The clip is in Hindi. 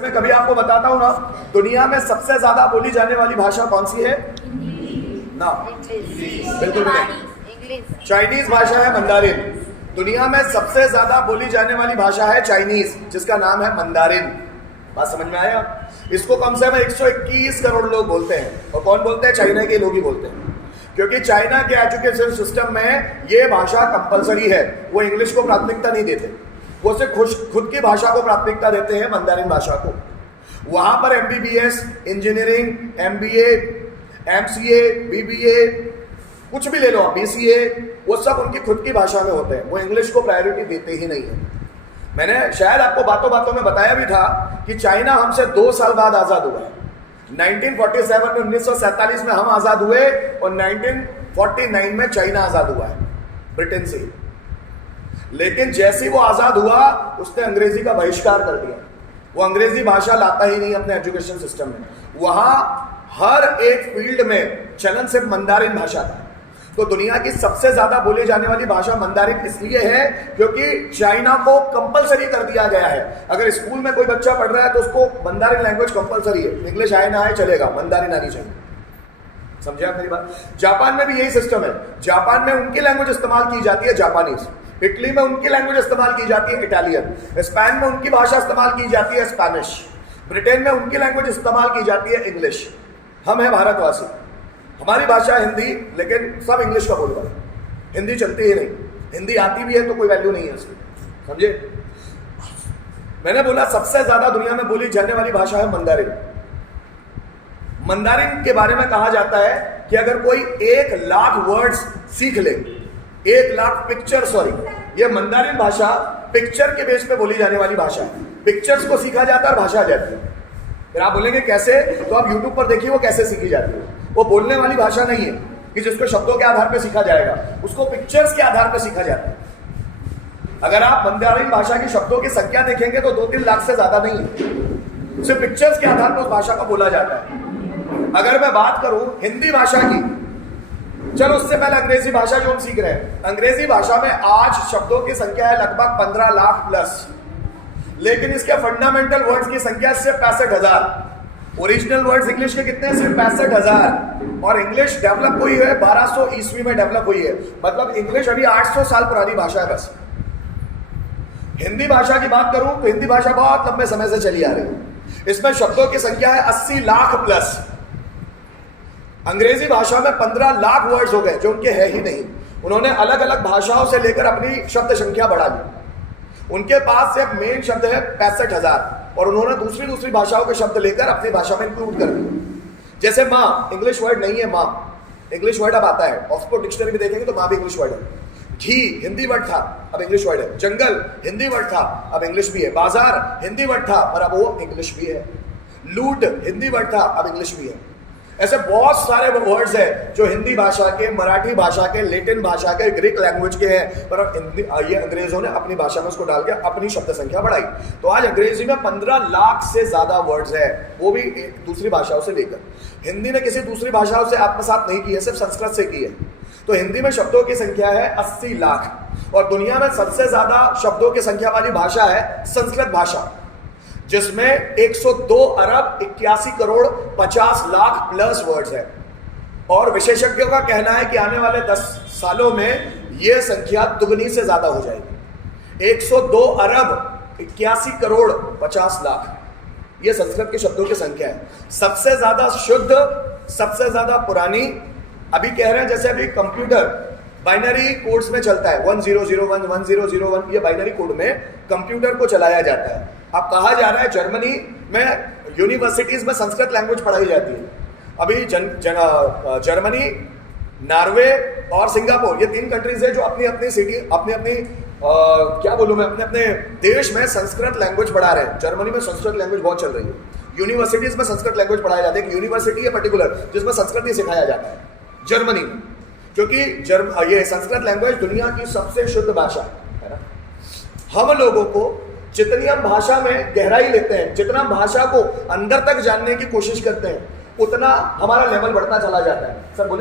मैं कभी आपको बताता हूं ना, दुनिया में सबसे ज्यादा बोली जाने वाली भाषा कौन सी है? ना, बिल्कुल नहीं। चाइनीज भाषा है मंदारिन। दुनिया में सबसे ज्यादा बोली जाने वाली भाषा है चाइनीज, जिसका नाम है मंदारिन। बात समझ में आया? इसको कम से कम 121 करोड़ लोग बोलते हैं। और कौन बोलते हैं? चाइना के लोग ही बोलते हैं, क्योंकि चाइना के एजुकेशन सिस्टम में ये भाषा कंपलसरी है। वो इंग्लिश को प्राथमिकता नहीं देते, वो सिर्फ खुद की भाषा को प्राथमिकता देते हैं, मंदारिन भाषा को। वहां पर MBBS, engineering, MBA, MCA, BBA, कुछ भी ले लो, BCA, वो सब उनकी खुद की भाषा में होते हैं। वो इंग्लिश को प्रायोरिटी देते ही नहीं है। मैंने शायद आपको बातों बातों में बताया भी था कि चाइना हमसे 2 साल बाद आजाद हुआ है। 1947 में, 1947 में हम आजाद हुए और 1949 में चाइना आजाद हुआ है ब्रिटेन से। लेकिन जैसे ही वो आजाद हुआ, उसने अंग्रेजी का बहिष्कार कर दिया। वो अंग्रेजी भाषा लाता ही नहीं अपने एजुकेशन सिस्टम में। वहां हर एक फील्ड में चलन सिर्फ मंदारिन भाषा था। तो दुनिया की सबसे ज्यादा बोली जाने वाली भाषा मंदारिन इसलिए है क्योंकि चाइना को कंपलसरी कर दिया गया है। अगर स्कूल में कोई बच्चा पढ़ रहा है तो उसको मंदारिन लैंग्वेज कंपलसरी है। इंग्लिश आए ना आए चलेगा, मंदारिन आनी चाहिए। समझे आप मेरी बात? जापान में भी यही सिस्टम है। जापान में उनकी लैंग्वेज इस्तेमाल की जाती है जापानीज। इटली में उनकी लैंग्वेज इस्तेमाल की जाती है इटालियन। स्पेन में उनकी भाषा इस्तेमाल की जाती है स्पेनिश। ब्रिटेन में उनकी लैंग्वेज इस्तेमाल की जाती है इंग्लिश। हम हैं भारतवासी, हमारी भाषा हिंदी, लेकिन सब इंग्लिश का बोल रहे हैं। हिंदी चलती ही नहीं। हिंदी आती भी है तो कोई वैल्यू नहीं है उसकी। समझे? मैंने बोला सबसे ज्यादा दुनिया में बोली जाने वाली भाषा है मंदारिन। मंदारिन के बारे में कहा जाता है कि अगर कोई 1 लाख वर्ड्स सीख ले, 1 लाख पिक्चर, ये मंदारिन भाषा पिक्चर के बेस पे बोली जाने वाली भाषा है। पिक्चर्स को सीखा जाता है और भाषा आ जाती है। फिर आप बोलेंगे कैसे? तो आप YouTube पर देखिए वो कैसे सीखी जाती है। वो बोलने वाली भाषा नहीं है कि जिसको शब्दों के आधार पर सीखा जाएगा, उसको पिक्चर्स के आधार पर सीखा जाता है। अगर आप मंदारिन भाषा की शब्दों की संख्या देखेंगे तो 2-3 लाख से ज्यादा नहीं है। सिर्फ पिक्चर्स के आधार पर उस भाषा को बोला जाता है। अगर मैं बात करूं हिंदी भाषा की, चलो उससे पहले अंग्रेजी भाषा जो हम सीख रहे हैं, अंग्रेजी भाषा में आज शब्दों की संख्या है लगभग 15 लाख प्लस, लेकिन इसके फंडामेंटल वर्ड्स की संख्या सिर्फ 65,000। ओरिजिनल वर्ड्स इंग्लिश के कितने? सिर्फ 65,000। और इंग्लिश डेवलप हुई है 1200 ईस्वी में डेवलप हुई है। मतलब इंग्लिश अभी 800 साल पुरानी भाषा है बस। हिंदी भाषा की बात करूं तो हिंदी भाषा बहुत लंबे समय से चली आ रही है। इसमें शब्दों की संख्या है 80 लाख प्लस। अंग्रेजी भाषा में 15 लाख वर्ड्स हो गए जो उनके है ही नहीं। उन्होंने अलग अलग भाषाओं से लेकर अपनी शब्द संख्या बढ़ा ली। उनके पास सिर्फ मेन शब्द है 65,000 और उन्होंने दूसरी भाषाओं के शब्द लेकर अपनी भाषा में इंक्लूड कर दिए। जैसे माँ, इंग्लिश वर्ड नहीं है माँ, इंग्लिश वर्ड अब आता है। ऑक्सफोर्ड डिक्शनरी में देखेंगे तो माँ भी इंग्लिश वर्ड है। घी हिंदी वर्ड था, अब इंग्लिश वर्ड है। जंगल हिंदी वर्ड था, अब इंग्लिश भी है। बाजार हिंदी वर्ड था, पर अब वो इंग्लिश भी है। लूट हिंदी वर्ड था, अब इंग्लिश भी है। ऐसे बहुत सारे वर्ड्स हैं जो हिंदी भाषा के, मराठी भाषा के, लैटिन भाषा के, ग्रीक लैंग्वेज के हैं, पर ये अंग्रेजों ने अपनी भाषा में उसको डाल के अपनी शब्द संख्या बढ़ाई। तो आज अंग्रेजी में 15 लाख से ज्यादा वर्ड्स हैं, वो भी एक दूसरी भाषाओं से लेकर। हिंदी ने किसी दूसरी भाषाओं से आत्मसात नहीं की है, सिर्फ संस्कृत से की है। तो हिंदी में शब्दों की संख्या है 80 लाख और दुनिया में सबसे ज्यादा शब्दों की संख्या वाली भाषा है संस्कृत भाषा, जिसमें 102 अरब 81 करोड़ 50 लाख प्लस वर्ड्स है। और विशेषज्ञों का कहना है कि आने वाले 10 सालों में यह संख्या दुगनी से ज्यादा हो जाएगी। 102 अरब 81 करोड़ 50 लाख, यह संस्कृत के शब्दों की संख्या है। सबसे ज्यादा शुद्ध, सबसे ज्यादा पुरानी, अभी कह रहे हैं जैसे अभी कंप्यूटर बाइनरी कोड्स में चलता है, 1001 1001, ये बाइनरी कोड में कंप्यूटर को चलाया जाता है। अब कहा जा रहा है जर्मनी में यूनिवर्सिटीज में संस्कृत लैंग्वेज पढ़ाई जाती है। अभी जर्मनी, नॉर्वे और सिंगापुर, ये 3 कंट्रीज है जो अपनी अपनी सिटी, अपनी क्या बोलूं मैं, अपने देश में संस्कृत लैंग्वेज पढ़ा रहे हैं। जर्मनी में संस्कृत लैंग्वेज बहुत चल रही है। यूनिवर्सिटीज में संस्कृत लैंग्वेज पढ़ाया जाता है। एक यूनिवर्सिटी है पर्टिकुलर जिसमें संस्कृत ही सिखाया जाता है जर्मनी में, क्योंकि ये संस्कृत लैंग्वेज दुनिया की सबसे शुद्ध भाषा है ना। हम लोगों को जितनी हम भाषा में गहराई लेते हैं, जितना भाषा को अंदर तक जानने की कोशिश करते हैं, उतना हमारा लेवल बढ़ता चला जाता है। सर